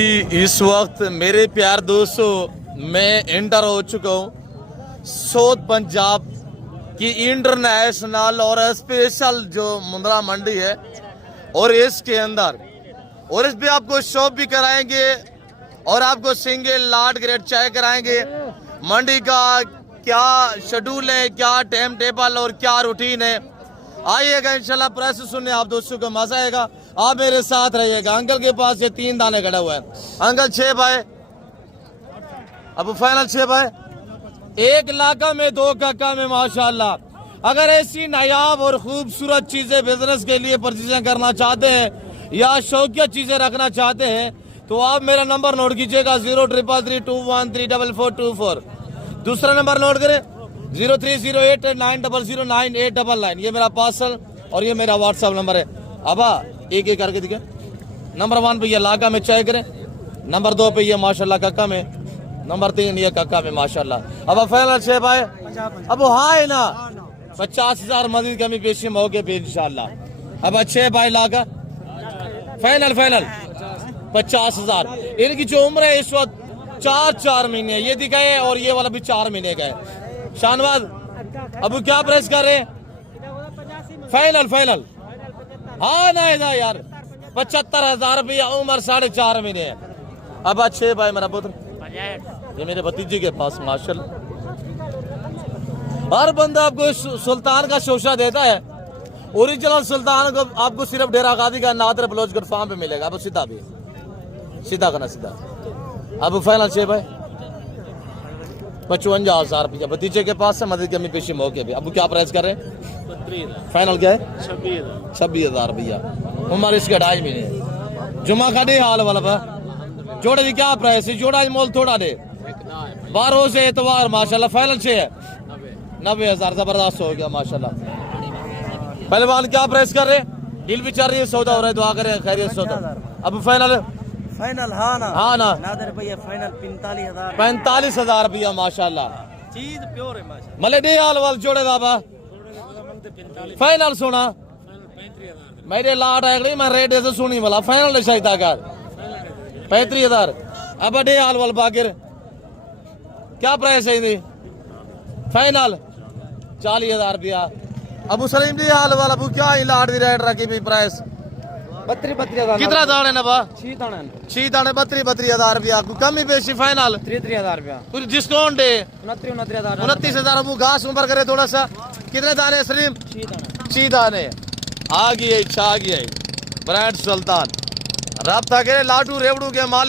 इस वक्त मेरे प्यार दोस्तों मैं एंटर हो चुका हूँ साउथ पंजाब की इंटरनेशनल और स्पेशल जो मुंद्रा मंडी है और इसके अंदर और इस पे आपको शॉप भी कराएंगे और आपको सिंगल लाट ग्रेड चाय कराएंगे। मंडी का क्या शेड्यूल है, क्या टाइम टेबल और क्या रूटीन है, आइएगा इंशाल्लाह प्रेस सुनने आप दोस्तों को मजा आएगा। आप मेरे साथ रहिएगा। अंकल के पास ये 3 दाने खड़ा हुआ है। अंकल 6 भाई, अब फाइनल 6 भाई, 1 लाख में 2 कक्का में माशाल्लाह। अगर ऐसी नायाब और खूबसूरत चीजें बिजनेस के लिए परचेजिंग करना चाहते हैं या शौकिया चीजें रखना चाहते हैं तो आप मेरा नंबर नोट कीजिएगा 0333213424। दूसरा नंबर नोट करें 0308900989। ये मेरा पार्सल और ये मेरा व्हाट्सएप नंबर है। अबा एक एक करके दिखे। नंबर 1 पे ये लाका में चाय करें, नंबर 2 पे ये माशाल्लाह कक्का में, नंबर 3 ये कक्का में माशाल्लाह। अब फाइनल 6 भाई, अब हाँ है ना 50,000 मजीद कमी पेशी मौके पे इंशाल्लाह। अब 6 भाई लाका फाइनल 50,000। इनकी जो उम्र है इस वक्त 4 महीने, ये दिखाए और ये वाला भी 4 महीने का है। शानवाज अब क्या प्रेस कर रहे हैं? फाइनल हाँ ना यार 75,000 रुपया, उम्र 4.5 महीने है। अब अच्छे भाई मेरा पुत्र, ये मेरे भतीजे के पास माशाल्लाह। हर बंदा आपको सुल्तान का शोशा देता है। ओरिजिनल सुल्तान को आपको सिर्फ डेरा गादी का नादर बलोचगढ़ फार्म पे मिलेगा। अब सीधा करना सीधा। अब फाइनल 6 भाई 55,000 रुपया भतीजे के पास है, मदद कमी पेशी मौके पे। अब क्या प्राइस कर रहे हैं? फाइनल क्या है? 26,000 रुपया, उम्र इसके 2.5 महीने। जुमा का डे हाल वाला पा जोड़े की क्या प्राइस है? जोड़ा मोल थोड़ा दे 12 से एतवार माशाल्लाह। फाइनल 6 है 90,000, जबरदस्त हो गया माशाल्लाह। पहलवान क्या प्राइस कर रहे हैं? डील भी चल रही है, सौदा हो रहा है, दुआ करें खैरियत सौदा। अब फाइनल हाँ ना भैया फाइनल 45,000 रुपया माशाल्लाह। चीज प्योर है माशाल्लाह। मले डे हाल वाल जोड़े दाबा फाइनल सोना मेरे लाट है मैं रेट ऐसे सुनी वाला फाइनल शायद 35,000। अब डे हाल वाल बाकिर क्या प्राइस है? फाइनल 40,000 रुपया। अबू सलीम डे हाल वाला अबू क्या लाट दी रेट रखी भी प्राइस 32,000। कितना दाने ना बा? 6 दाने 32,000 रुपया। कम ही बेशी फाइनल 33,000 रुपया। कुछ डिस्काउंट है 29,000। अबू घास ऊपर करे थोड़ा सा। कितने दाने सलीम? 6 दाने। आ गई है ब्रांड सुल्तान। रब्ता करे लाटू रेवड़ू के माल।